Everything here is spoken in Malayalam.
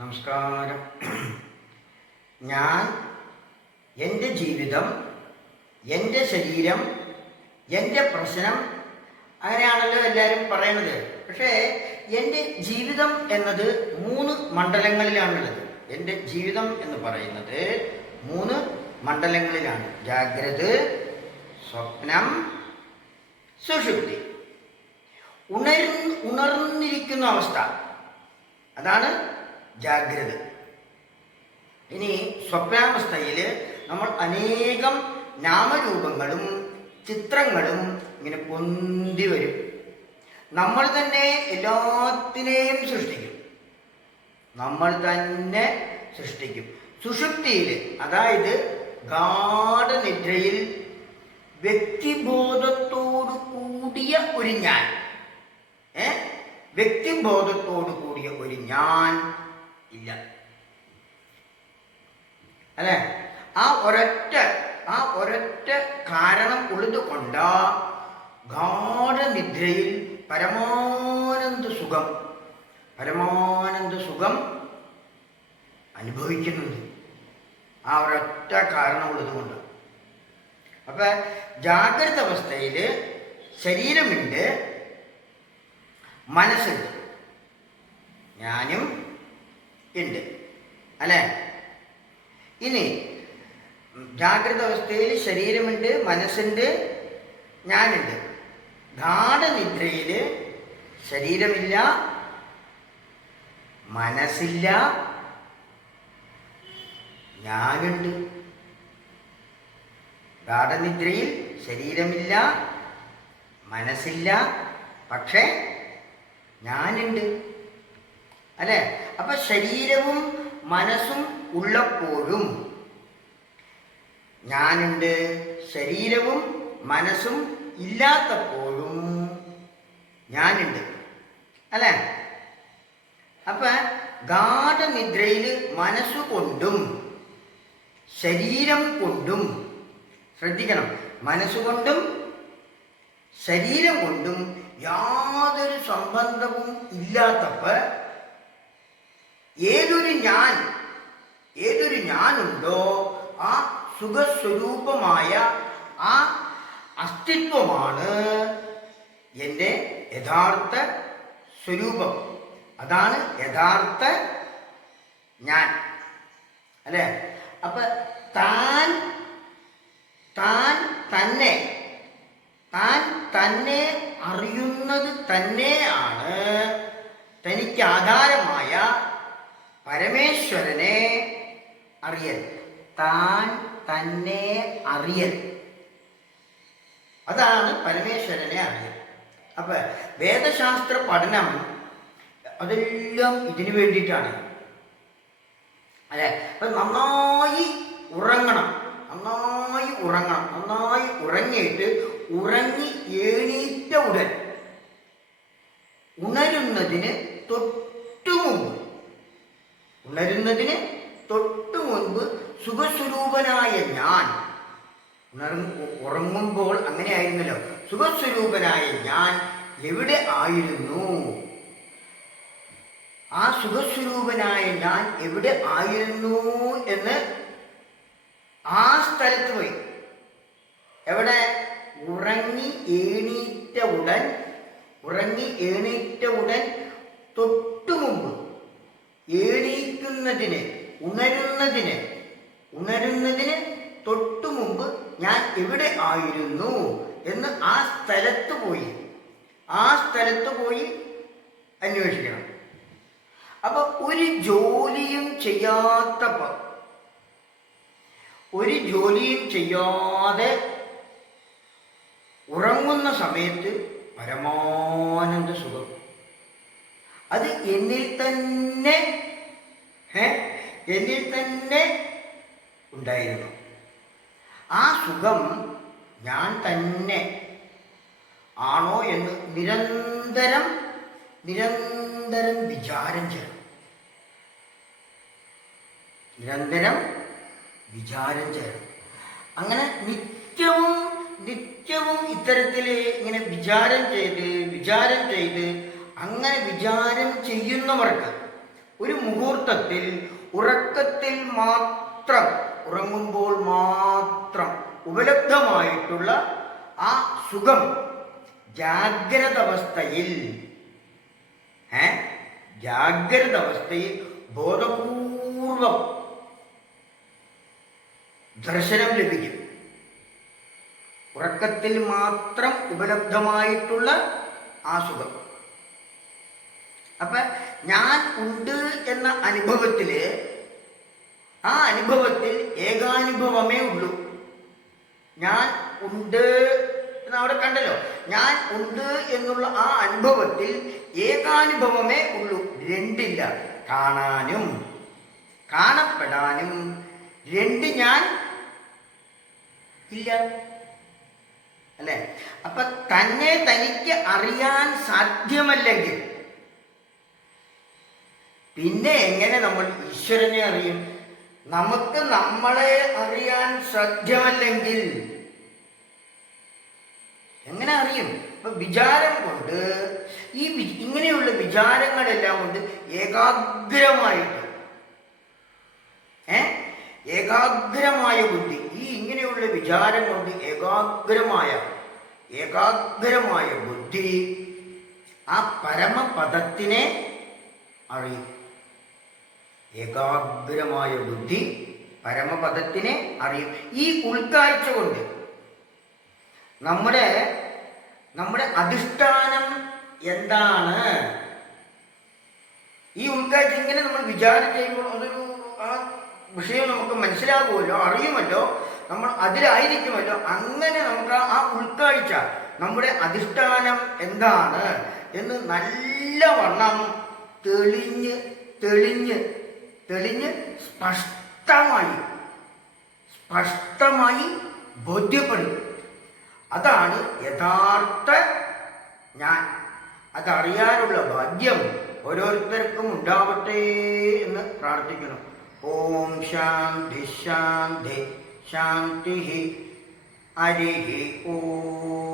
നമസ്കാരം. ഞാൻ, എൻ്റെ ജീവിതം, എൻ്റെ ശരീരം, എൻ്റെ പ്രശ്നം, അങ്ങനെയാണല്ലോ എല്ലാവരും പറയണത്. പക്ഷേ എൻ്റെ ജീവിതം എന്നത് 3 മണ്ഡലങ്ങളിലാണുള്ളത്. എൻ്റെ ജീവിതം എന്ന് പറയുന്നത് 3 മണ്ഡലങ്ങളിലാണ്: ജാഗ്രത, സ്വപ്നം, സുഷുപ്തി. ഉണർന്നിരിക്കുന്ന അവസ്ഥ, അതാണ് ജാഗ്രത. ഇനി സ്വപ്നാവസ്ഥയിൽ നമ്മൾ അനേകം നാമരൂപങ്ങളും ചിത്രങ്ങളും ഇങ്ങനെ പൊന്തി വരും. നമ്മൾ തന്നെ എല്ലാത്തിനെയും സൃഷ്ടിക്കും. നമ്മൾ തന്നെ സൃഷ്ടിക്കും. സുഷുപ്തിയിൽ, അതായത് ഗാഢനിദ്രയിൽ, വ്യക്തിബോധത്തോടു കൂടിയ ഒരു ഞാൻ, വ്യക്തിബോധത്തോടു കൂടിയ ഒരു ഞാൻ ഇല്ല, അല്ലെ? ആ ഒരൊറ്റ കാരണം ഉള്ളത് കൊണ്ട് ഗാഢനിദ്രയിൽ പരമാനന്ദ സുഖം അനുഭവിക്കുന്നുണ്ട്. ആ ഒരൊറ്റ കാരണമുള്ളത് കൊണ്ട്. അപ്പൊ ജാഗ്രത അവസ്ഥയിൽ ശരീരമുണ്ട്, മനസ്സുണ്ട്, ഞാനും ഉണ്ട്, അല്ലെ? ഇനി ജാഗ്രത അവസ്ഥയിൽ ശരീരമുണ്ട്, മനസ്സുണ്ട്, ഞാനുണ്ട്. ഗാഢനിദ്രയിൽ ശരീരമില്ല, മനസ്സില്ല, ഞാനുണ്ട്. ഗാഢനിദ്രയിൽ ശരീരമില്ല, മനസ്സില്ല, പക്ഷേ ഞാനുണ്ട്, അല്ലെ? അപ്പൊ ശരീരവും മനസ്സും ഉള്ളപ്പോഴും ഞാനുണ്ട്, ശരീരവും മനസ്സും ഇല്ലാത്തപ്പോഴും ഞാനുണ്ട്, അല്ലെ? അപ്പൊ ഗാഢനിദ്രയിൽ മനസ്സുകൊണ്ടും ശരീരം കൊണ്ടും, ശ്രദ്ധിക്കണം, മനസ്സുകൊണ്ടും ശരീരം കൊണ്ടും യാതൊരു സംബന്ധവും ഇല്ലാത്തപ്പോൾ ഏതൊരു ഞാനുണ്ടോ ആ സുഖസ്വരൂപമായ ആ അസ്തിത്വമാണ് എൻ്റെ യഥാർത്ഥ സ്വരൂപം. അതാണ് യഥാർത്ഥ ഞാൻ, അല്ലേ? അപ്പൊ താൻ തന്നെ അറിയുന്നത് തന്നെയാണ് തനിക്ക് ആധാരമായ പരമേശ്വരനെ അറിയൽ. താൻ തന്നെ അറിയൽ, അതാണ് പരമേശ്വരനെ അറിയൽ. അപ്പൊ വേദശാസ്ത്ര പഠനം അതെല്ലാം ഇതിനു വേണ്ടിയിട്ടാണ്, അല്ലെ? അപ്പൊ നന്നായി ഉറങ്ങണം, നന്നായി ഉറങ്ങിയിട്ട് ഉറങ്ങി എണീറ്റ ഉടൻ ഉണരുന്നതിന് തൊട്ടു മുൻപ് സുഖസ്വരൂപനായ ഞാൻ ഉറങ്ങുമ്പോൾ അങ്ങനെയായിരുന്നല്ലോ. സുഖസ്വരൂപനായ ഞാൻ എവിടെ ആയിരുന്നു? ആ സുഖസ്വരൂപനായ ഞാൻ എവിടെ ആയിരുന്നു എന്ന് ആ സ്ഥലത്ത് പോയി, എവിടെ? ഉറങ്ങി എണീറ്റ ഉടൻ തൊട്ടു മുമ്പ് ഉണരുന്നതിന് തൊട്ടു മുമ്പ് ഞാൻ എവിടെ ആയിരുന്നു എന്ന് ആ സ്ഥലത്ത് പോയി അന്വേഷിക്കണം. അപ്പൊ ഒരു ജോലിയും ചെയ്യാതെ ഉറങ്ങുന്ന സമയത്ത് പരമാനന്ദ സുഖം അത് എന്നിൽ തന്നെ ഉണ്ടായിരുന്നു. ആ സുഖം ഞാൻ തന്നെ ആണോ എന്ന് നിരന്തരം വിചാരം ചെയ്യണം. അങ്ങനെ നിത്യവും ഇത്തരത്തിൽ ഇങ്ങനെ വിചാരം ചെയ്ത് അങ്ങനെ വിചാരം ചെയ്യുന്നവർക്ക് ഒരു മുഹൂർത്തത്തിൽ ഉറക്കത്തിൽ മാത്രം, ഉറങ്ങുമ്പോൾ മാത്രം ഉപലബ്ധമായിട്ടുള്ള ആ സുഖം ജാഗ്രത അവസ്ഥയിൽ ബോധപൂർവം ദർശനം ലഭിക്കും. ഉറക്കത്തിൽ മാത്രം ഉപലബ്ധമായിട്ടുള്ള ആ സുഖം. അപ്പൊ ഞാൻ ഉണ്ട് എന്ന അനുഭവത്തില്, ആ അനുഭവത്തിൽ ഏകാനുഭവമേ ഉള്ളൂ. ഞാൻ ഉണ്ട് അവിടെ കണ്ടല്ലോ, ഞാൻ ഉണ്ട് എന്നുള്ള ആ അനുഭവത്തിൽ ഏകാനുഭവമേ ഉള്ളൂ, രണ്ടില്ല. കാണാനും കാണപ്പെടാനും രണ്ട് ഞാൻ ഇല്ല അല്ലെ? അപ്പൊ തന്നെ തനിക്ക് അറിയാൻ സാധ്യമല്ലെങ്കിൽ പിന്നെ എങ്ങനെ നമ്മൾ ഈശ്വരനെ അറിയും? നമുക്ക് നമ്മളെ അറിയാൻ സാധ്യമല്ലെങ്കിൽ എങ്ങനെ അറിയും? ഇപ്പൊ വിചാരം കൊണ്ട്, ഈ ഇങ്ങനെയുള്ള വിചാരങ്ങളെല്ലാം കൊണ്ട് ഏകാഗ്രമായിട്ട് ഏകാഗ്രമായ ബുദ്ധി, ഈ ഇങ്ങനെയുള്ള വിചാരം കൊണ്ട് ഏകാഗ്രമായ ബുദ്ധി ആ പരമപദത്തിനെ അറിയും. ഏകാഗ്രമായ ബുദ്ധി പരമപദത്തിനെ അറിയും. ഈ ഉൾക്കാഴ്ച കൊണ്ട് നമ്മുടെ അധിഷ്ഠാനം എന്താണ്? ഈ ഉൾക്കാഴ്ച ഇങ്ങനെ നമ്മൾ വിചാരം ചെയ്യുമ്പോൾ അതൊരു ആ വിഷയം നമുക്ക് മനസ്സിലാകുമല്ലോ, അറിയുമല്ലോ, നമ്മൾ അതിലായിരിക്കുമല്ലോ. അങ്ങനെ നമുക്ക് ആ ഉൾക്കാഴ്ച, നമ്മുടെ അധിഷ്ഠാനം എന്താണ് എന്ന് നല്ലവണ്ണം തെളിഞ്ഞ് സ്പഷ്ടമായി ബോധ്യപ്പെടും. അതാണ് യഥാർത്ഥ ഞാൻ. അതറിയാനുള്ള ഭാഗ്യം ഓരോരുത്തർക്കും ഉണ്ടാവട്ടെ എന്ന് പ്രാർത്ഥിക്കുന്നു. ഓം ശാന്തി ശാന്തി ശാന്തി. ഹരി ഓം.